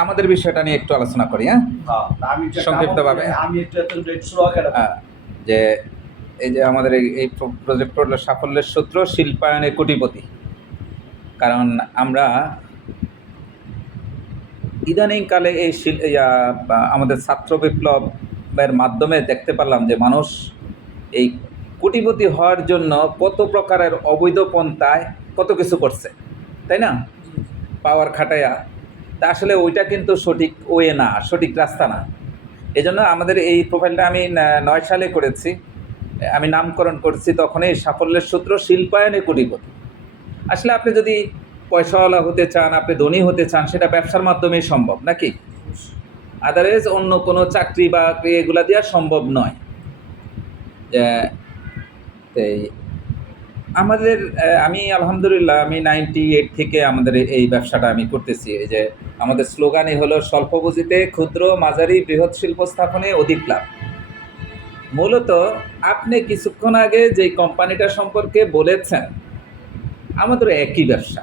আমাদের বিষয়টা নিয়ে একটু আলোচনা করি, হ্যাঁ, সংক্ষিপ্তভাবে। যে এই যে আমাদের এই প্রজেক্ট হলো সাফল্যের সূত্র, শিল্পায়নে কোটিপতি। কারণ আমরা ইদানিংকালে এই আমাদের ছাত্র বিপ্লবের মাধ্যমে দেখতে পারলাম যে মানুষ এই কোটিপতি হওয়ার জন্য কত প্রকারের অবৈধ পন্থায় কত কিছু করছে, তাই না? পাওয়ার খাটাইয়া। তা আসলে ওইটা কিন্তু সঠিক ওয়ে না, সঠিক রাস্তা না। এই জন্য আমাদের এই প্রোফাইলটা আমি 9 সালে করেছি, আমি নামকরণ করছি তখনই সাফল্যের সূত্র, শিল্পায়নে কোটিপতি। আসলে আপনি যদি পয়সাওয়ালা হতে চান, আপনি ধনী হতে চান, সেটা ব্যবসার মাধ্যমেই সম্ভব, নাকি? আদারওয়াইজ অন্য কোনো চাকরি বা এগুলা দেওয়া সম্ভব নয়। আমাদের আমি আলহামদুলিল্লাহ আমি 98 থেকে আমাদের এই ব্যবসাটা আমি করতেছি। এই যে আমাদের স্লোগানই হলো স্বল্প পুঁজিতে ক্ষুদ্র মাঝারি বৃহৎ শিল্প স্থাপনে অধিক লাভ। মূলত আপনি কিছুক্ষণ আগে যে কোম্পানিটা সম্পর্কে বলেছেন, আমাদের একই ব্যবসা।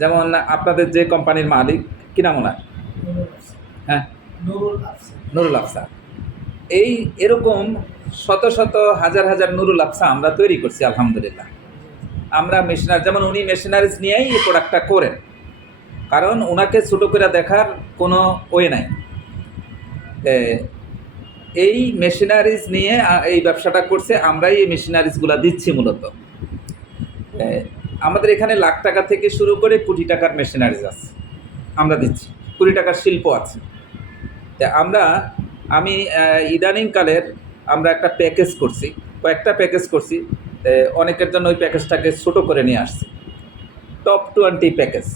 যেমন আপনাদের যে কোম্পানির মালিক, কি নাম ওনার? হ্যাঁ, নুরুল আফসার। এরকম শত শত হাজার হাজার নুরুল আফসা আমরা তৈরি করছি আলহামদুলিল্লাহ। আমরা মেশিনারি, যেমন উনি মেশিনারিজ নিয়েই এই প্রোডাক্টটা করেন, কারণ ওনাকে ছোটো করে দেখার কোনো ওয়ে নাই। এই মেশিনারিজ নিয়ে এই ব্যবসাটা করছে, আমরাই এই মেশিনারিজগুলো দিচ্ছি। মূলত আমাদের এখানে লাখ টাকা থেকে শুরু করে কোটি টাকার মেশিনারিজ আছে, আমরা দিচ্ছি। কোটি টাকার শিল্প আছে। আমি ইদানিংকালের আমরা একটা প্যাকেজ করছি, কয়েকটা প্যাকেজ করছি। অনেকের জন্য ওই প্যাকেজটাকে ছোটো করে নিয়ে আসছি, টপ 20 প্যাকেজ।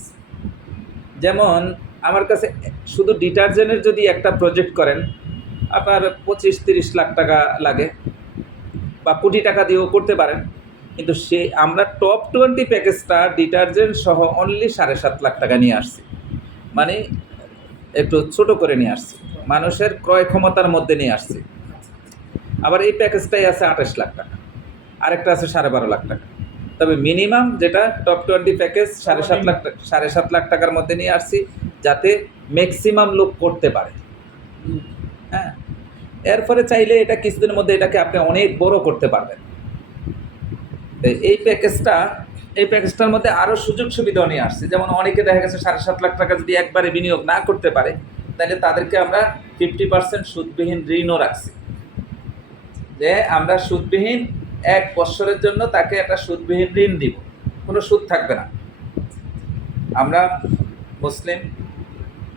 যেমন আমার কাছে শুধু ডিটারজেন্টের যদি একটা প্রজেক্ট করেন, আপনার 25-30 লাখ টাকা লাগে, বা কোটি টাকা দিয়েও করতে পারেন। কিন্তু আমরা টপ 20 প্যাকেজটা ডিটারজেন্ট সহ অনলি 7.5 লাখ টাকা নিয়ে আসছি। মানে একটু ছোট করে নিয়ে আসছি, মানুষের ক্রয় ক্ষমতার মধ্যে নিয়ে আসছি। আবার এই প্যাকেজটাই আছে 28 লাখ টাকা, আরেকটা আছে 12.5 লাখ টাকা। তবে মিনিমাম যেটা টপ 20 প্যাকেজ 7.5 লাখ টাকার মধ্যে নিয়ে আসছি, যাতে ম্যাক্সিমাম লোক করতে পারে। হ্যাঁ, এরপরে চাইলে এটা কিছুদিনের মধ্যে এটাকে আপনি অনেক বড় করতে পারবেন। এই প্যাকেজটার মধ্যে আরও সুযোগ সুবিধাও নিয়ে আসছে। যেমন অনেকে দেখা গেছে 7.5 লাখ টাকা যদি একবারে বিনিয়োগ না করতে পারে, তাহলে তাদেরকে আমরা 50% সুদবিহীন ঋণও রাখছি। যে আমরা সুদবিহীন 1 বছরের জন্য তাকে একটা সুদবিহীন ঋণ দিব, কোনো সুদ থাকবে না। আমরা মুসলিম,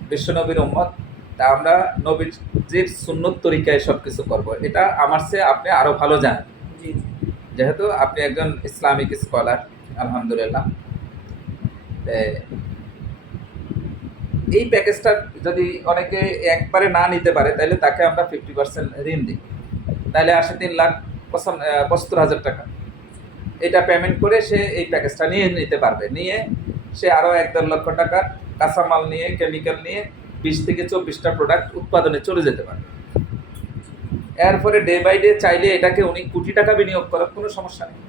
বিশ্বনবীর উম্মত, তা আমরা নবীজির সুন্নত তরিকায় সব কিছু করবো। এটা আমার চেয়ে আপনি আরও ভালো জানেন, যেহেতু আপনি একজন ইসলামিক স্কলার আলহামদুলিল্লাহ। এই প্যাকেজটা যদি অনেকে একবারে না নিতে পারে, তাহলে তাকে আমরা 50% ঋণ দিই, তাহলে আসে 3,75,000 টাকা। এটা পেমেন্ট করে সে এই প্যাকেজটা নিয়ে নিতে পারবে। নিয়ে সে আরও 1-1.5 লক্ষ টাকার কাঁচামাল নিয়ে, কেমিক্যাল নিয়ে 20 থেকে 24টা প্রোডাক্ট উৎপাদনে চলে যেতে পারবে। এরপরে ডে বাই ডে চাইলে এটাকে উনি কোটি টাকা বিনিয়োগ করার কোনো সমস্যা নেই।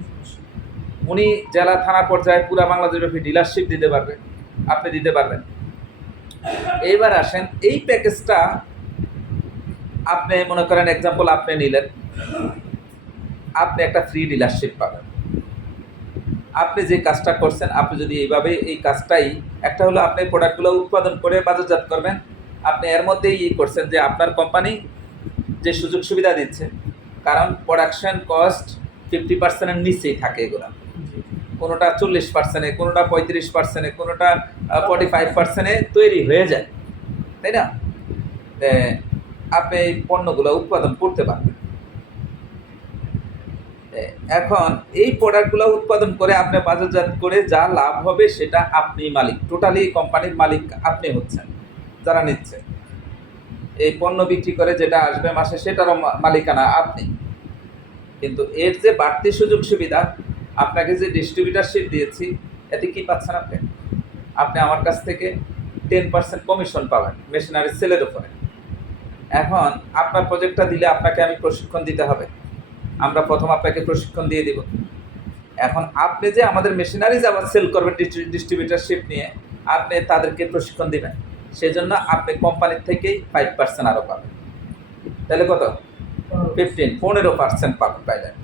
উনি জেলা থানা পর্যায়ে পুরো বাংলাদেশব্যাপী ডিলারশিপ দিতে পারবে, আপনি দিতে পারবেন। এইবার আসেন, এই প্যাকেজটা আপনি মনে করেন এক্সাম্পল আপনি নিলেন, আপনি একটা ফ্রি ডিলারশিপ পাবেন। আপনি যে কাজটা করছেন, আপনি যদি এইভাবে এই কাজটাই, একটা হলো আপনি প্রোডাক্টগুলো উৎপাদন করে বাজারজাত করবেন, আপনি এর মধ্যেই করছেন যে আপনার কোম্পানি যে সুযোগ সুবিধা দিচ্ছে, কারণ প্রোডাকশন কস্ট 50%-এর নিচেই থাকে। এগুলো কোনোটা 40%, কোনোটা 35%, কোনোটা 45%-এ তৈরি হয়ে যায়, তাই না? আপনি এই পণ্যগুলো উৎপাদন করতে পারবেন। এখন এই প্রোডাক্টগুলো উৎপাদন করে আপনি বাজারজাত করে যা লাভ হবে সেটা আপনি মালিক, টোটালি কোম্পানির মালিক আপনি হচ্ছেন, যারা নিচ্ছে। এই পণ্য বিক্রি করে যেটা আসবে মাসে, সেটারও মালিকানা আপনি। কিন্তু এর যে বাড়তি সুযোগ সুবিধা, আপনাকে যে ডিস্ট্রিবিউটারশিপ দিয়েছি, এতে কি পাচ্ছেন আপনি? আপনি আমার কাছ থেকে 10% কমিশন পাবেন মেশিনারি সেলের উপরে। এখন আপনার প্রজেক্টটা দিলে আপনাকে আমি প্রশিক্ষণ দিতে হবে, আমরা প্রথম আপনাকে প্রশিক্ষণ দিয়ে দিব। এখন আপনি যে আমাদের মেশিনারিজ আবার সেল করবেন ডিস্ট্রিবিউটারশিপ নিয়ে, আপনি তাদেরকে প্রশিক্ষণ দিবেন, সেজন্য আপনি কোম্পানির থেকেই 5% আরও পাবেন। তাহলে কত? 15% পাইলেন।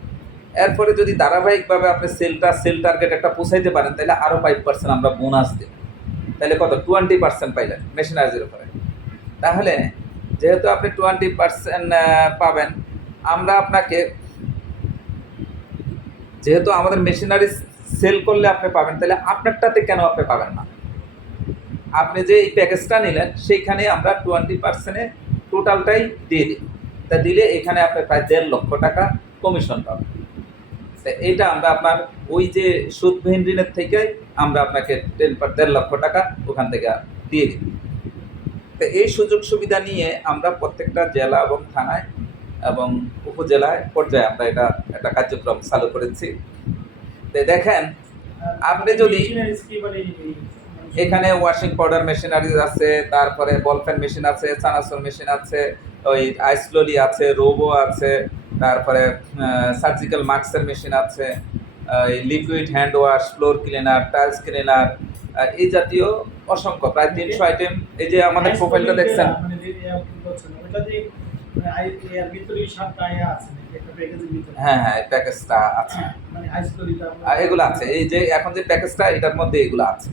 এরপরে যদি ধারাবাহিকভাবে আপনি সেল টার্গেট একটা পৌঁছাইতে পারেন, তাহলে আরও 5% আমরা বোনাস দিই। তাহলে কত? 20% পাইলেন মেশিনারিজের উপরে। তাহলে যেহেতু আপনি 20% পাবেন, আমরা আপনাকে, যেহেতু আমাদের মেশিনারি সেল করলে আপনি পাবেন, তাহলে আপনারটাতে কেন আপনি পাবেন না? আপনি যে এই প্যাকেজটা নিলেন সেইখানে আমরা 20% টোটালটাই দিয়ে দিই। তা দিলে এখানে আপনি প্রায় 1.5 লক্ষ টাকা কমিশন পাবেন। তা এইটা আমরা আপনার ওই যে সুদবিহীন ঋণের থেকে আমরা আপনাকে 1.5 লক্ষ টাকা ওখান থেকে দিয়ে দিই। তো এই সুযোগ সুবিধা নিয়ে আমরা প্রত্যেকটা জেলা এবং থানায় এবং উপজেলায় পর্যায়ে আমরা এটা একটা কার্যক্রম চালু করেছি। তো দেখেন, আপনি যদি এখানে ওয়াশিং পাউডার মেশিনারিজ আছে, তারপরে বল পেন মেশিন আছে, চানাচুর মেশিন আছে, ওই আইসলোলি আছে, রোবো আছে, তারপরে সার্জিক্যাল মাস্কের মেশিন আছে, liquid hand wash, floor cleaner, tiles cleaner, এই জাতীয় অসংখ্য প্রায় 300 আইটেম। এই যে আমাদের প্রোফাইলটা দেখছেন, হ্যাঁ হ্যাঁ, এই প্যাকেজটা আছে, এগুলো আছে। এই যে এখন যে প্যাকেজটা, এটার মধ্যে এগুলো আছে।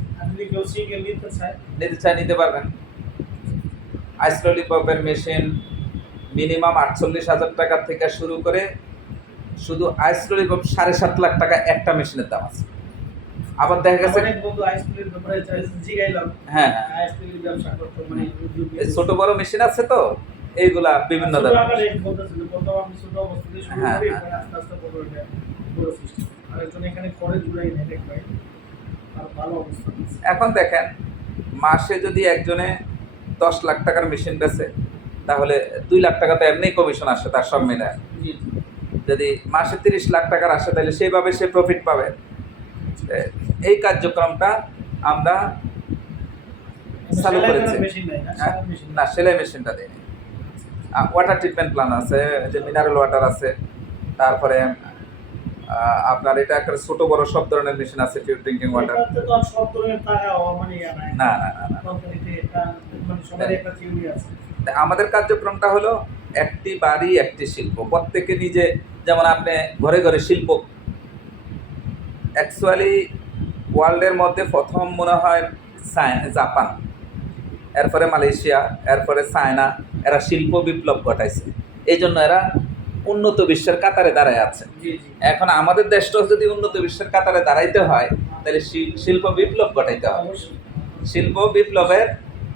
নিতে চাই নিতে পারবেন। আইস ললিপপের মেশিন মিনিমাম 48,000 টাকা থেকে শুরু করে, শুধু আইস ললিপপ 7.5 লাখ টাকা একটা মেশিনের দাম আছে। আবার দেখা গেছে হ্যাঁ ছোট বড় মেশিন আছে, তো এইগুলা বিভিন্ন দাম। হ্যাঁ এখন দেখেন, মাসে যদি একজনে 10 লাখ টাকার মেশিন বেচে, তাহলে 2 লাখ টাকা তো এমনি কমিশন আসে তার সব মিলায়। যদি মাসে 30 লাখ টাকার আসে, তাহলে সেইভাবে সে প্রফিট পাবে। এই কার্যক্রমটা আমরা চালু করেছি। না, সেলাই মেশিনটা দিই। ওয়াটার ট্রিটমেন্ট প্ল্যান আছে, যে মিনারেল ওয়াটার আছে, তারপরে আপনার এটা একটা ছোট বড় সব ধরনের মেশিন আছে, পিওর ড্রিঙ্কিং ওয়াটার। না না না না, আমাদের কার্যক্রমটা হলো একটি বাড়ি একটি শিল্প, প্রত্যেকে নিজে, যেমন আপনি ঘরে ঘরে শিল্প। অ্যাকচুয়ালি ওয়ার্ল্ডের মধ্যে প্রথম মনে হয় জাপান, এরপরে মালয়েশিয়া, এরপরে চায়না, এরা শিল্প বিপ্লব ঘটাইছে। এই জন্য এরা উন্নত বিশ্বের কাতারে দাঁড়ায় আছে। এখন আমাদের দেশটাও যদি উন্নত বিশ্বের কাতারে দাঁড়াইতে হয়, তাহলে শিল্প বিপ্লব ঘটাইতে হবে। শিল্প বিপ্লবের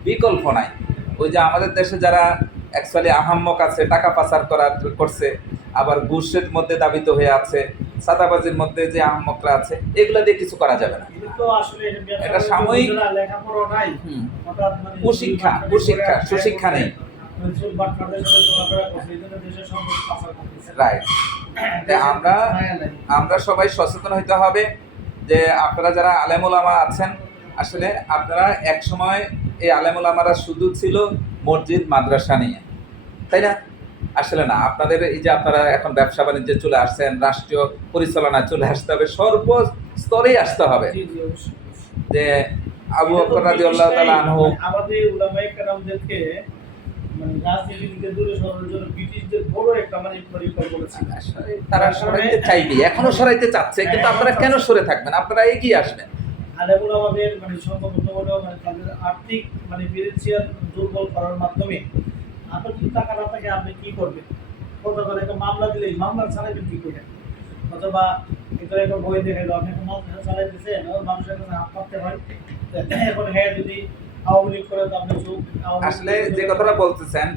বিকল্প নাই। ওই যে আমাদের দেশে যারা অ্যাকচুয়ালি আহাম্মক আছে, টাকা পাচার করছে, আবার ঘুষের মধ্যে দাবিত হয়ে আছে, সাদাবাজির মধ্যে যে আহাম্মকরা আছে, এগুলো দিয়ে কিছু করা যাবে না। এটা সাময়িক সুশিক্ষা নেই। রাইট। আমরা সবাই সচেতন হইতে হবে যে আপনারা যারা আলেম ওলামা আছেন, আসলে আপনারা এক সময় এই আলেম ওলামারা শুধু ছিল মসজিদ মাদ্রাসা নিয়ে, তাই না? আসলে না, আপনাদের এই যে আপনারা এখন ব্যবসা বাণিজ্যে চলে আসছেন, রাষ্ট্রীয় পরিচালনায় চলে আসতে হবে, সর্বস্তরেই আসতে হবে। যে আবু বকর রাদিয়াল্লাহু তাআলা আনহু আমাদের উলামায়ে কেরামদেরকে রাজনীতিতে দূরে সরানোর জন্য ব্রিটিশদের বড় একটা পরিকল্পনা করেছিল। তারা সরাইতে চাইবে, এখনো সরাইতে চাচ্ছে, কিন্তু আপনারা কেন সরে থাকবেন? আপনারা এগিয়ে আসবেন। আলেমুল আমাদের সংগঠন হলো তাদের আর্থিক ফিনান্সিয়াল দুর্বল করার মাধ্যমে আপনার যদি টাকা না থাকে আপনি কি করবেন? কত করে একটা মামলা দিলে মামলা চালাবেন কি করে? অথবা এটা একটা বই দেখাইলো, আপনি একটা মামলা চালাইতেছেন, মানুষের কাছে হাত পাততে হয়। এখন হ্যাঁ, যদি আওয়ামী লীগ করে তো আপনি আসলে যে কথাটা বলতেছেন,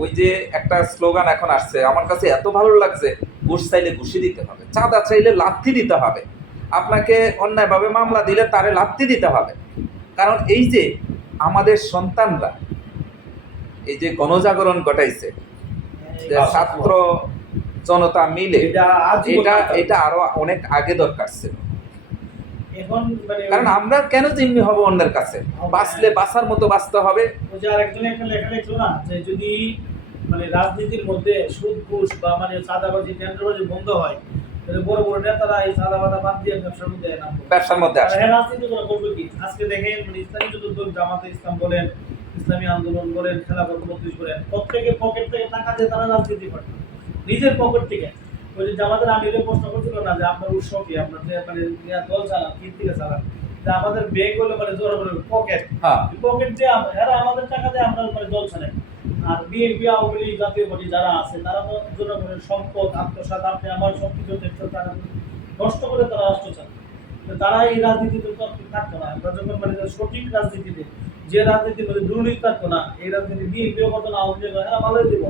ওই যে একটা স্লোগান এখন আসছে, আমার কাছে এত ভালো লাগছে, ঘুষ চাইলে ঘুষি দিতে হবে, চাঁদা চাইলে লাথি দিতে হবে, আপনাকে অন্যায়ভাবে মামলা দিলে তারে লাথি দিতে হবে। কারণ এই যে আমাদের সন্তানরা এই যে গণজাগরণ ঘটাইছে, যে ছাত্র জনতা মিলে, এটা আরো অনেক আগে দরকার ছিল। কারণ আমরা কেন জিম্মি হব অন্যের কাছে? বাঁচলে বাঁচার মতো বাঁচতে হবে। আরেকজনে একটা লেখা লিখলো না, যে যদি রাজনীতির মধ্যে সুদ ঘুষ বা চাঁদাবাজি টেন্ডারবাজি বন্ধ হয়, বড় বড় নেতারা এই সাদা বাদা বাদ দিয়ে ব্যবসার মধ্যে নামবে। ব্যবসার মধ্যে আসে। হ্যাঁ, রাজনীতি করে করবে কি? আজকে দেখেন মানে ইসলামী যত দল, জামাতে ইসলাম বলেন, ইসলামী আন্দোলন বলেন, খেলাফত মজলিস বলেন, প্রত্যেকের পকেট থেকে টাকা দিয়ে তারা রাজনীতি করে, নিজের পকেট থেকে। ওই যে জামাতের আমিরের প্রশ্ন করছিল না যে আপনার উৎস কি, আপনার যে মানে দল চালান, কি থেকে চালান, যে আমাদের ব্যাংক হলো মানে জোর করে পকেট, হ্যাঁ পকেট দিয়ে এরা আমাদের টাকা দিয়ে আমরা মানে দল চালাই। আর বিএনপি, আওয়ামী লীগ, জাতীয় পার্টি যারা আছে তারা তো জনগণের সম্পদ আত্মসাৎ, আপনি আমার সবকিছু দেখতে তারা নষ্ট করে তারা রাষ্ট্র চালায়। তো তারা এই রাজনীতিতে তো থাকতো না। আমরা যখন মানে সঠিক রাজনীতিতে, যে রাজনীতি মানে দুর্নীতি থাকতো না, এই রাজনীতি বিএনপিও করতো না, আওয়ামী লীগ এরা ভালোই দিব।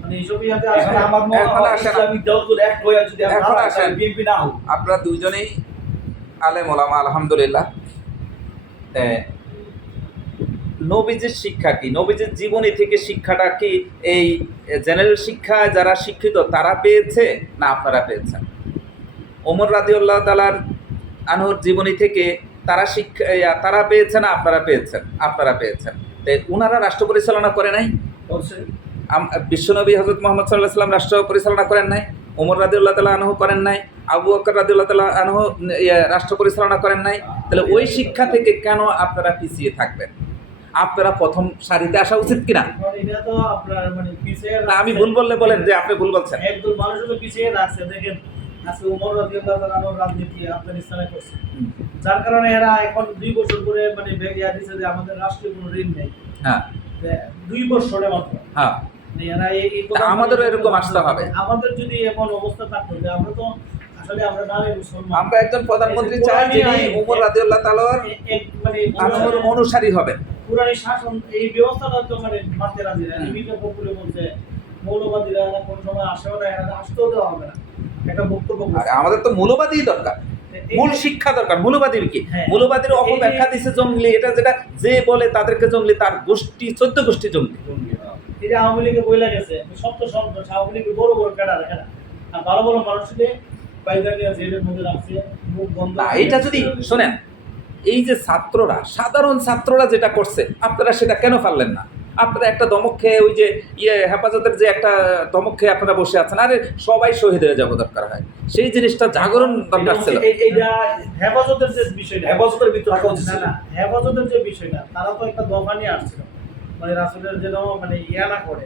মানে এইসবই হাতে আসলে আমার মনে এখন হয় আসেন। ইসলামিক দলগুলো এক হয়ে যদি আমরা এখন আসেন। বিএনপি না হোক। আপনারা দুইজনেই আলেম ওলামা আলহামদুলিল্লাহ। নবীজির শিক্ষা কি, নবীজির জীবনী থেকে শিক্ষাটা কি এই জেনারেল শিক্ষা যারা শিক্ষিত তারা পেয়েছে না আপনারা পেয়েছেন? ওমর রাদিয়াল্লাহু তাআলার আনহুর জীবনী থেকে তারা শিক্ষা তারা পেয়েছে না আপনারা পেয়েছেন? আপনারা পেয়েছেন। উনারা রাষ্ট্র পরিচালনা করে নাই? অবশ্যই বিশ্বনবী হযরত মুহাম্মদ সাল্লাল্লাহু আলাইহি ওয়াসাল্লাম রাষ্ট্র পরিচালনা করেন নাই? ওমর রাদিয়াল্লাহু তাআলা আনহু করেন নাই? আবু বকর রাদিয়াল্লাহু তাআলা আনহু রাষ্ট্র পরিচালনা করেন নাই? তাহলে ওই শিক্ষা থেকে কেন আপনারা পিছিয়ে থাকবেন? আপনারা প্রথম সারিতে আসা উচিত কিনা? এটা তো আপনার মানে পিছিয়ে না, আমি ভুল বললে বলেন যে আপনি ভুল বলছেন। একদম মানুষও তো পিছিয়ে রাখছে। দেখেন আজকে ওমর রাদিয়াল্লাহু তাআলা আনহুর রাজনীতি আফগানিস্তানে করছে, যার কারণে এরা এখন 2 বছর করে মানে বেরিয়ে দিচ্ছে যে আমাদের রাষ্ট্রীয় কোনো ঋণ নেই। হ্যাঁ 2 বছরে মাত্র। হ্যাঁ, এরা এই কথা আমাদেরও এরকম আসতে হবে। আমাদের যদি এমন অবস্থা থাকতো যে আমরা তো আসলে আমরা নামে মুসলমান, আমরা একজন প্রধানমন্ত্রী চাই যিনি ওমর রাদিয়াল্লাহু তাআলার মানে আনহুর অনুসারী হবেন। পুরানি শাসন এই ব্যবস্থাটা তো মানে মানতে রাজি না। বিভিন্ন পপুলে বলছে মৌলবাদীরা কোন সময় আসেও না, এরা আসতেও দেওয়া হবে না, একটা বক্তব্য আর আমাদের তো মূলবাদী দরকার, মূল শিক্ষা দরকার। মূলবাদীর কি? মূলবাদীর অপব্যাখ্যা দিছে জঙ্গলি, এটা যেটা যে বলে তাদেরকে জঙ্গলি, তার গোষ্ঠী 14 গোষ্ঠী জঙ্গলি। এই যে আওয়ামী লীগে বইলা গেছে সত্য সন্ত্রাস, আওয়ামী লীগের বড় বড় ক্যাডার এখানে, আর ভালো ভালো মানুষকে বাইদানিয়া জেলের মধ্যে রাখছে, মুখ বন্ধ। না, এটা যদি শোনেন, এই যে ছাত্ররা, সাধারণ ছাত্ররা যেটা করছে আপনারা সেটা কেন পারলেন না? আপনারা একটা দমক খেয়ে ওই যে হেফাজতের যে একটা দমক খেয়ে আপনারা বসে আছেন, আরে সবাই শহীদ হয়ে যাবো দরকার হয়, সেই জিনিসটা জাগরণ দরকার ছিল। এইটা হেফাজতের যে বিষয়টা, হেফাজতের ভিতরে রাখা উচিত না। হেফাজতের যে বিষয়টা, তারা তো একটা দফা নিয়ে আসছিল মানে রাসূলের যেন মানে ইয়া না করে,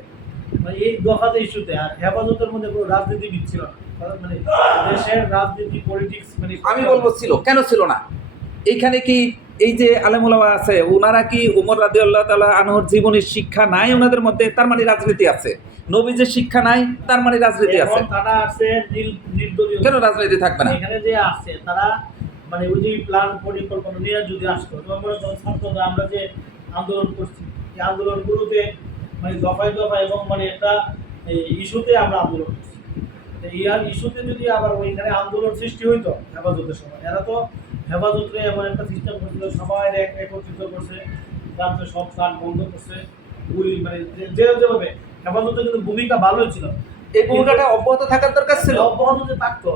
মানে এই দফাতে ইস্যুতে। আর হেফাজতের মধ্যে কোনো রাজনীতিবিদ ছিল না, মানে দেশের রাজনীতি পলিটিক্স মানে আমি বলবো ছিল, কেন ছিল না? এইখানে কি এই যে আলেম ওলামা আছে, ওনারা কি ওমর রাদিয়াল্লাহু তাআলা আনহুর জীবনের শিক্ষা নাই ওনাদের মধ্যে? তার মানে রাজনীতি আছে। নবীজির শিক্ষা নাই, তার মানে রাজনীতি আছে। তারা আছে নির্দলীয়, কেন রাজনীতি থাকবে না? এখানে যে আছে তারা মানে ওই যে প্ল্যান পরিকল্পনা নিয়ে যদি আসতো, আমরা ছাত্ররা আমরা যে আন্দোলন করছি, এই আন্দোলনগুলোতে মানে দফায় দফায় এবং মানে একটা ইস্যুতে আমরা আন্দোলন করছি। ইয়ার ইস্যুতে যদি আবার ওইখানে আন্দোলন সৃষ্টি হইতো হেফাজতের সময়, এরা তো হেফাজতে এমন একটা সিস্টেম করছিল, সবাই একত্রিত করছে, রাত্রে সব কাজ বন্ধ করছে, গুলি মানে যেভাবে হেফাজতের কিন্তু ভূমিকা ভালোই ছিল। এই ভূমিকাটা অব্যাহত থাকার দরকার ছিল। অব্যাহত যে থাকতো,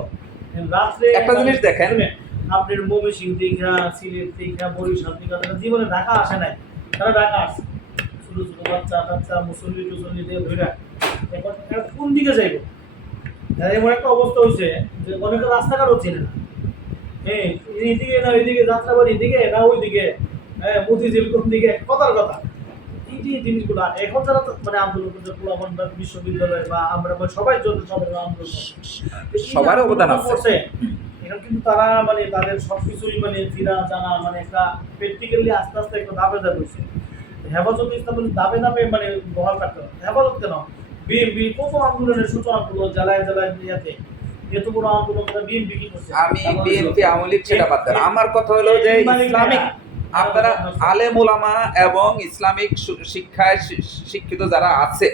রাত্রে একটা জিনিস দেখেন, আপনার ময়মনসিংহ দীঘা, সিলেট দীঘা, বরিশাল দীঘা, তারা জীবনে ঢাকা আসে নাই, তারা ঢাকা আসছে ছোট ছোট বাচ্চা কাচ্চা মুসল্লি টুসল্লি দিয়ে ধরে। এখন এরা কোন দিকে যাইব? এমন একটা অবস্থা হয়েছে যে অনেকে রাস্তাঘাটও চেনে না। হ্যাঁ, এইদিকে না ওইদিকে, যাত্রাবাড়ি এদিকে না ওইদিকে, হ্যাঁ মতিঝিল কোন দিকে, কথার কথা। এই যে জিনিসগুলো এখন যারা মানে আন্দোলন করছে, পুরামান বিশ্ববিদ্যালয় বা আমরা সবাই সবাই আন্দোলন সবার অবদান আছে। এখন কিন্তু তারা মানে তাদের সবকিছুই মানে চিনা জানা মানে একটা প্র্যাকটিক্যালি আস্তে আস্তে একটা দাবে দাবে হয়েছে। হেফাজত ইসলাম দাবে দাবে মানে বহাল কাটতে হবে। হেফাজত কেন, বিএনপি কত আন্দোলনের সূচনা করলো জেলায় জেলায় ইয়াতে, এত বড় আন্দোলন করে বিএনপি কি করছে? আমি বিএনপি আওয়ামী লীগ সেটা বাদ দেন, আমার কথা হলো যে ইসলামিক আপনারা আলেম ওলামা এবং ইসলামিক শিক্ষায় শিক্ষিত যারা আছে,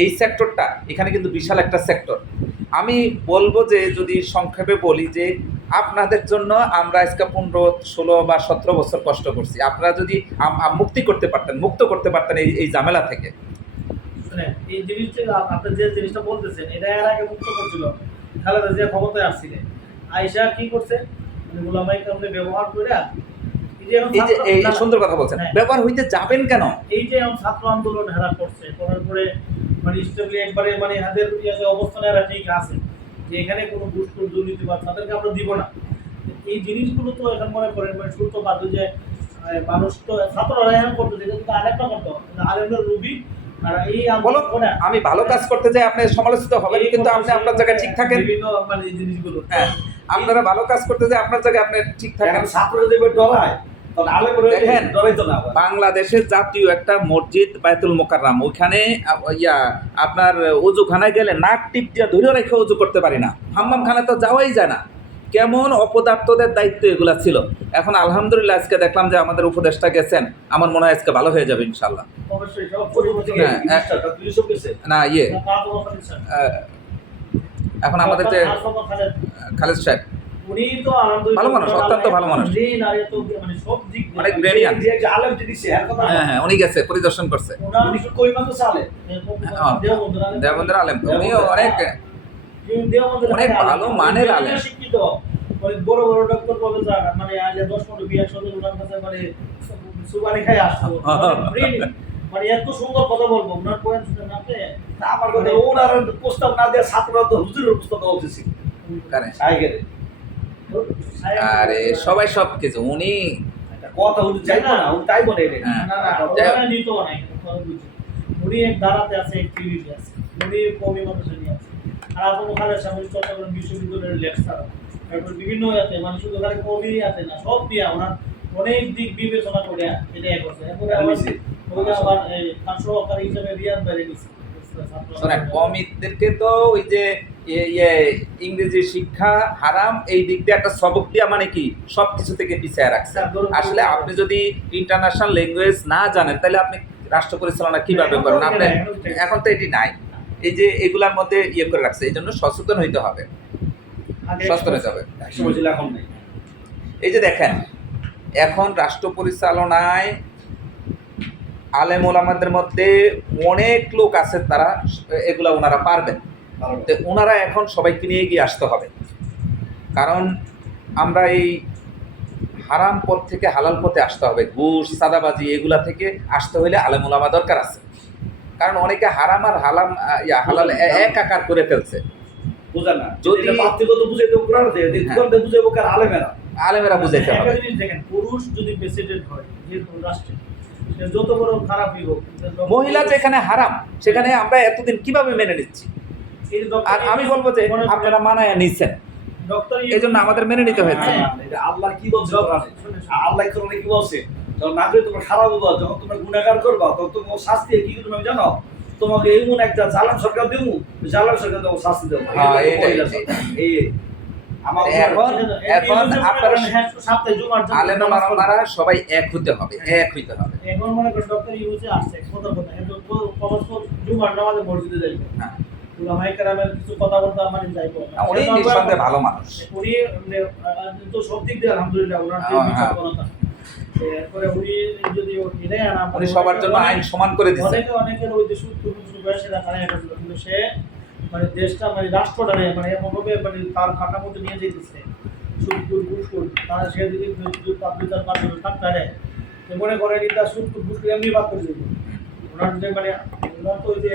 এই সেক্টরটা এখানে কিন্তু বিশাল একটা সেক্টর। আমি বলবো যে যদি সংক্ষেপে বলি যে আপনাদের জন্য আমরা আজকে 15, 16 বা 17 বছর কষ্ট করছি। আপনারা যদি মুক্ত করতে পারতেন এই ঝামেলা থেকে। এই জিনিসটা আপনি যে জিনিসটা বলতেছেন, এটা এর আগে মুক্ত করছিল খালেদা জিয়া ক্ষমতায় আসছিলেন। আয়েশা কি করছে, মানে ওলামায়ে কেরামকে ব্যবহার করে এই সুন্দর কথা বলছেন, ব্যবহার হইতে যাবেন কেন? এই যে এখন ছাত্র আন্দোলন হেরা করছে, করার পরে মানে স্টেবলি একবারে মানে হাতের অবস্থানে এরা ঠিক আছে, যে এখানে কোনো ঘুষ দুর্নীতি বা তাদেরকে আমরা দিব না। এই জিনিসগুলো তো এখন মনে করেন মানে শুরু তো বাধ্য যে মানুষ তো ছাত্ররা এখন করতে কিন্তু আরেকটা করতো আলেমরা রুবি আর এই বলো আমি ভালো কাজ করতে যাই আপনি সমালোচিত হবেন, কিন্তু আপনি আপনার জায়গায় ঠিক থাকেন। বিভিন্ন মানে এই জিনিসগুলো হ্যাঁ, আপনারা ভালো কাজ করতে যাই আপনার জায়গায় আপনি ঠিক থাকেন। ছাত্ররা দেবে ডরায়, তখন আলেমরা দেখেন, ডরাইতো না। বাংলাদেশের জাতীয় একটা মসজিদ বায়তুল মোকাররম, ওইখানে আপনার অজুখানায় গেলে নাক টিপ দিয়ে ধরে রেখে অজু করতে পারি না, হাম্মাম খানা তো যাওয়াই যায় না। কেমন অপদার্থদের দায়িত্ব এগুলা ছিল। এখন আলহামদুলিল্লাহ আজকে দেখলাম যে আমাদের উপদেষ্টা গেছেন, আমার মনে হয় আজকে ভালো হয়ে যাবে ইনশাল্লাহ। অবশ্যই সব না এখন আমাদের যে খালেদ সাহেব উনি তো আলহামদুলিল্লাহ ভালো মানুষ, অত্যন্ত ভালো মানুষ, মানে সব দিক দিয়ে অনেক ব্রেনিয়ান। যে আলেম যে দিছে এর কথা হ্যাঁ হ্যাঁ, উনি গেছে, পরিদর্শন করছে। উনি কি কই মাত্র চালে দেওবন্দের আলেম, উনিও অনেক অনেক ভালো মানের আলেম। শিক্ষিত অনেক বড় বড় ডক্টর প্রফেসর মানে আজ 10-15-20 বছর ওনার কাছে মানে সুবানি খাই আসতো মানে এত সুন্দর কথা বলবো ওনার পয়েন্ট শুনে আপনি আমার কথা ওনার প্রস্তাব না দিয়ে ছাত্ররা তো হুজুরের প্রস্তাব দেওয়া উচিত ছিল। কারে সাইকেলে আরে সবাই সব কিছু উনি একটা কথা উনি চাইতো না, উনি তাই বলে এলেন। হ্যাঁ। না না ওরা নিত না উনি এক দাঁড়াতে আছে এক টিভিতে আছে উনি কবি মানুষের নিয়ে আছে আর আপনি খালের সামনে চট্টগ্রাম বিশ্ববিদ্যালয়ের লেকচার তারপর বিভিন্ন ইয়াতে মানে শুধু খালি কবি আছে না সব দিয়া ওনার অনেক দিক বিবেচনা করে এটাই করছে এরপরে আবার এই সহকারী হিসেবে রিয়াদ বাইরে নিছে শোনেন, কমিদেরকে তো ওই যে ইংরেজি শিক্ষা হারাম এই দিক দিয়ে একটা সবক দিয়া মানে কি সব কিছু থেকে পিছিয়ে রাখছে। আসলে আপনি যদি ইন্টারন্যাশনাল ল্যাঙ্গুয়েজ না জানেন তাহলে আপনি রাষ্ট্র পরিচালনা কিভাবে করেন? আপনি এখন তো এটি নাই, এই যে এগুলার মধ্যে করে রাখছে, এই জন্য সচেতন হইতে হবে, সচেতন হতে হবে। একসময় ছিল, এখন নেই। এই যে দেখেন, এখন রাষ্ট্র পরিচালনায় আলেম ওলামাদের মধ্যে অনেক লোক আছে, তারা এগুলা ওনারা পারবেন। তো ওনারা এখন সবাইকে নিয়ে এগিয়ে আসতে হবে, কারণ আমরা এই হারাম পথ থেকে হালাল পথে আসতে হবে। ঘুষ সাদাবাজি এগুলা থেকে আসতে হলে আলেম ওলামা দরকার আছে, কারণ অনেকে হারাম আর হালাল একাকার করে ফেলছে। বুঝা না, যদি যদি পার্থক্য বুঝাইতে কোরআন দিয়ে দিতে বুঝাইবো কার আলেমেরা বুঝাইতে হবে। একটা জিনিস দেখেন, পুরুষ যদি প্রেসিডেন্ট হয় যে কোনো রাষ্ট্রে সে যত বড় খারাপই হোক, মহিলা যেখানে হারাম সেখানে আমরা এতদিন কিভাবে মেনে নিচ্ছি? আর আমি বলবো যে আপনারা মানায় নিচ্ছেন, এই জন্য আমাদের মেনে নিতে হয়েছে। আল্লাহ কি বলছে কোরআনে? আল্লাহ কোরআনে কি বলছে? যখন না করে তোমরা খারাপ হবা, যখন তোমরা গুনাহগার করবা, তখন তোমার শাস্তি কি তুমি জানো? তোমাকে এমন একটা জালাম সরকার দেবো, জালাম সরকার তোমাকে শাস্তি দেবো। এই এখন আপনারা আলেম ওলামারা সবাই এক হতে হবে, এক হইতে হবে। এখন মনে করেন ডক্টর ইউজে আসছে কথা জুমার নামাজে মসজিদে যাইব, উলামায়ে কেরামের কিছু কথা বলতে মানে যাইব, উনি নিঃসন্দেহে ভালো মানুষ, উনি তো সব দিক দিয়ে আলহামদুলিল্লাহ ওনার যে বিচারকতা এরপরে উনি যদি এনে আনা উনি সবার জন্য আইন সমান করে দিচ্ছেন। অনেকের ওই যে সুদ বয়সে দেখা গেছিল, কিন্তু সে মানে দেশটা মানে রাষ্ট্রটারে মানে এমনভাবে মানে তার কাঠামোতে নিয়ে যেতেছে সুদ ঘুষ তারা সে যদি বিচার মাধ্যমে থাকতে পারে মনে করেন তার সুদ ঘুষ এমনি বাদ করে দেবে ওনার যে মানে ওনার তো ওই যে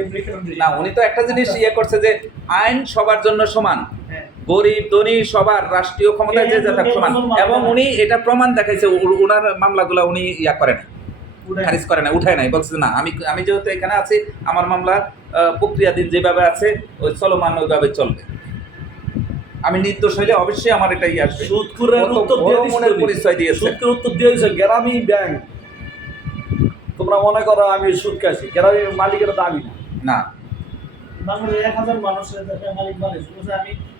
না, উনি তো একটা জিনিস করছে যে আইন সবার জন্য সমান, গরিব ধনী সবার রাষ্ট্রীয় ক্ষমতায় যে যা সমান, এবং উনি এটা প্রমাণ দেখাইছে। ওনার মামলাগুলো উনি করে না, খারিজ করে না, উঠায় নাই, বলছে না আমি যেহেতু এখানে আছি আমার মামলা প্রক্রিয়াধীন যেভাবে আছে ওই চলমান ওইভাবে চলবে, আমি নির্দোষ হইলে অবশ্যই আমার এটাই আসবে। সুদখোরের উত্তর মনের পরিচয় দিয়েছে, সুদখোর উত্তর দিয়েছে গ্রামীণ ব্যাংক। তোমরা মনে করো আমি সুদ খাইছি, গ্রামীণ মালিকের তো আমি না। বাংলাদেশে 1000 মানুষের মালিক বলে আমি